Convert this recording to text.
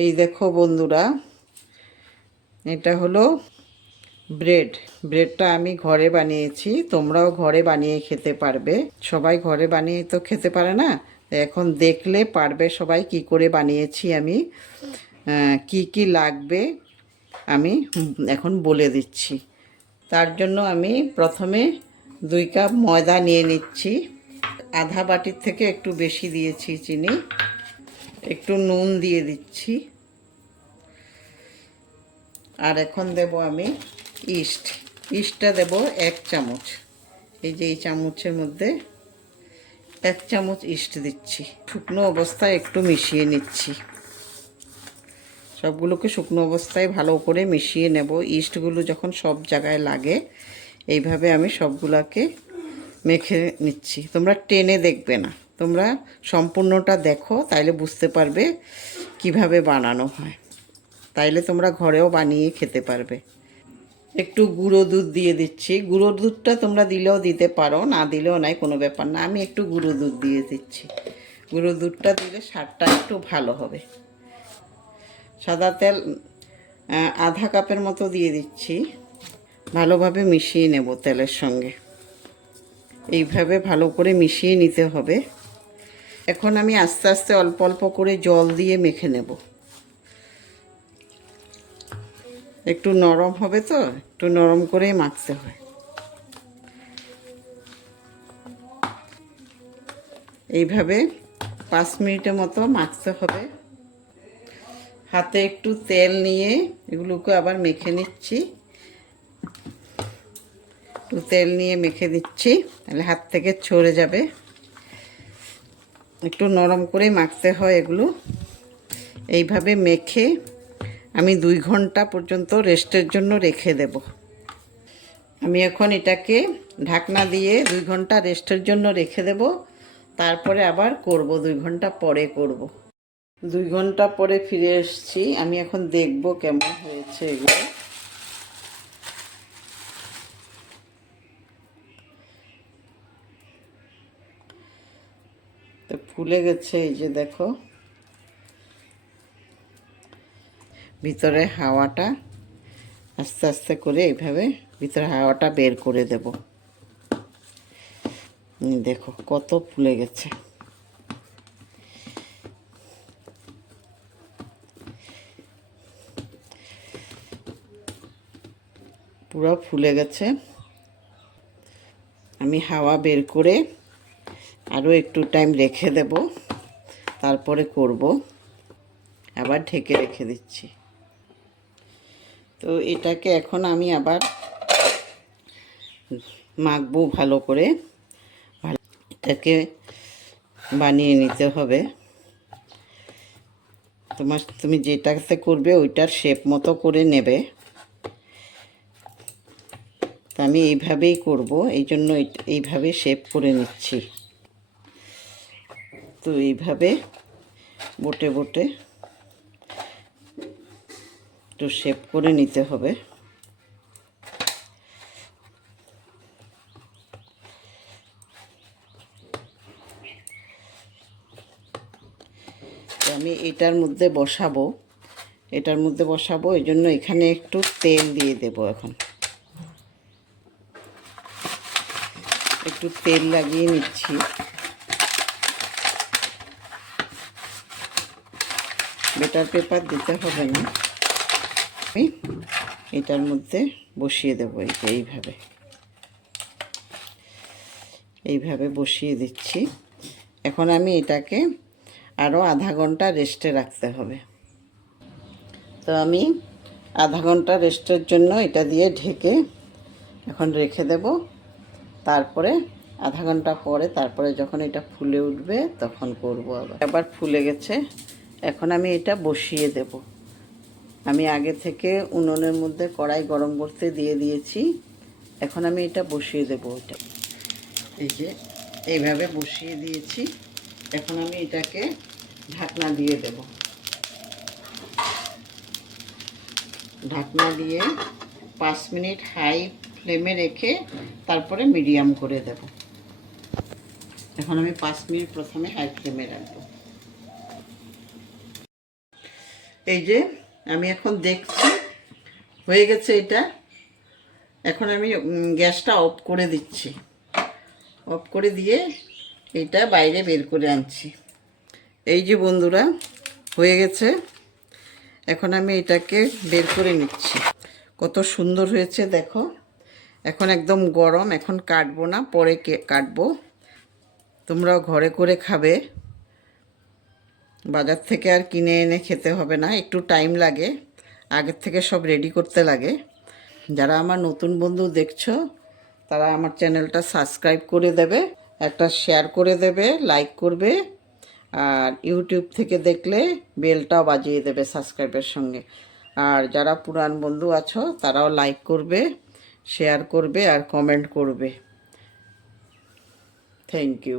এই দেখো বন্ধুরা, এটা হলো ব্রেডটা আমি ঘরে বানিয়েছি। তোমরাও ঘরে বানিয়ে খেতে পারবে। সবাই ঘরে বানিয়ে তো খেতে পারে না, এখন দেখলে পারবে সবাই কি করে বানিয়েছি আমি। কি কি লাগবে আমি এখন বলে দিচ্ছি। তার জন্য আমি প্রথমে 2 কাপ ময়দা নিয়ে নিচ্ছি। আধা বাটির থেকে একটু বেশি দিয়েছি চিনি। একটু নুন দিয়ে দিচ্ছি। আর এখন দেব আমি ইস্টটা দেব 1 চামচ। এই যে এই চামচের মধ্যে 1 চামচ ইস্ট দিচ্ছি। শুকনো অবস্থায় একটু মিশিয়ে নিচ্ছি। সবগুলোকে শুকনো অবস্থায় ভালো করে মিশিয়ে নেব। ইস্টগুলো যখন সব জায়গায় লাগে এইভাবে আমি সবগুলোকে মেখে নিচ্ছি। তোমরা টেনে দেখবে না, তোমরা সম্পূর্ণটা দেখো, তাইলে বুঝতে পারবে কিভাবে বানানো হয়। তাইলে তোমরা ঘরেও বানিয়ে খেতে পারবে। একটু গুঁড়ো দুধ দিয়ে দিচ্ছি। গুঁড়ো দুধটা তোমরা দিলেও দিতে পারো, না দিলেও নাই, কোনো ব্যাপার না। আমি একটু গুঁড়ো দুধ দিয়ে দিচ্ছি। গুঁড়ো দুধটা দিলে স্বাদটা একটু ভালো হবে। সাদা তেল আধা কাপের মতো দিয়ে দিচ্ছি। ভালোভাবে মিশিয়ে নেব তেলের সঙ্গে। এইভাবে ভালো করে মিশিয়ে নিতে হবে। এখন আমি আস্তে আস্তে অল্প অল্প করে জল দিয়ে মেখে নেব। একটু নরম হবে তো, একটু নরম করেই মাখতে হয়। এইভাবে 5 মিনিটের মতো মাখতে হবে। হাতে একটু তেল নিয়ে এগুলোকে আবার মেখে নিচ্ছি। একটু তেল নিয়ে মেখে দিচ্ছি, তাহলে হাত থেকে ছড়ে যাবে। একটু নরম করে মাখতে হয় এগুলো। এইভাবে মেখে আমি 2 ঘন্টা পর্যন্ত রেস্টের জন্য রেখে দেব। আমি এখন এটাকে ঢাকনা দিয়ে 2 ঘন্টা রেস্টের জন্য রেখে দেব। তারপরে আবার করব, 2 ঘন্টা পরে করব। 2 ঘন্টা পরে ফিরে এসেছি। আমি এখন দেখব কেমন হয়েছে এগুলো। তো ফুলে গেছে, এই যে দেখো। ভিতরে হাওয়াটা আস্তে আস্তে করে এইভাবে ভিতরে হাওয়াটা বের করে দেব। দেখো কত ফুলে গেছে। পুরো ফুলে গেছে। আমি হাওয়া বের করে আরও একটু টাইম রেখে দেব, তারপরে করব। আবার ঢেকে রেখে দিচ্ছি। তো এটাকে এখন আমি আবার মাখবো ভালো করে। এটাকে বানিয়ে নিতে হবে। তুমি যেটাতে করবে ওইটার শেপ মতো করে নেবে। তো আমি এইভাবেই করব, এই জন্য এইভাবে শেপ করে নিচ্ছি। তো এইভাবে বটে বটে একটু শেপ করে নিতে হবে। তো আমি এটার মধ্যে বসাবো, এই জন্য এখানে একটু তেল দিয়ে দেব। এখন একটু তেল লাগিয়ে নিচ্ছি। বেটার পেপার দিতে হবে না। আমি এটার মধ্যে বসিয়ে দেবো। এইভাবে বসিয়ে দিচ্ছি। এখন আমি এটাকে আরও আধা ঘন্টা রেস্টে রাখতে হবে। তো আমি আধা ঘন্টা রেস্টের জন্য এটা দিয়ে ঢেকে এখন রেখে দেব। তারপরে আধা ঘন্টা পরে তারপরে যখন এটা ফুলে উঠবে তখন করব। আবার ফুলে গেছে। এখন আমি এটা বসিয়ে দেব। আমি আগে থেকে উনুনের মধ্যে কড়াই গরম করতে দিয়ে দিয়েছি। এখন আমি এটা বসিয়ে দেব। ওইটা এই যে এইভাবে বসিয়ে দিয়েছি। এখন আমি এটাকে ঢাকনা দিয়ে দেব। ঢাকনা দিয়ে 5 মিনিট হাই ফ্লেমে রেখে তারপরে মিডিয়াম করে দেব। এখন আমি 5 মিনিট প্রথমে হাই ফ্লেমে রাখবো। এই যে আমি এখন দেখছি হয়ে গেছে এটা। এখন আমি গ্যাসটা অফ করে দিচ্ছি, অফ করে দিয়ে এটা বাইরে বের করে আনছি। এই যে বন্ধুরা হয়ে গেছে, এখন আমি এটাকে বের করে নিচ্ছি। কত সুন্দর হয়েছে দেখো। এখন একদম গরম, এখন কাটবো না, পরে কাটবো। তোমরাও ঘরে করে খাবে, বাজার থেকে আর কিনে এনে খেতে হবে না। একটু টাইম লাগে, আগের থেকে সব রেডি করতে লাগে। যারা আমার নতুন বন্ধু দেখছো তারা আমার চ্যানেলটা সাবস্ক্রাইব করে দেবে, একটা শেয়ার করে দেবে, লাইক করবে, আর ইউটিউব থেকে দেখলে বেলটাও বাজিয়ে দেবে সাবস্ক্রাইবের সঙ্গে। আর যারা পুরান বন্ধু আছো তারাও লাইক করবে, শেয়ার করবে আর কমেন্ট করবে। Thank you.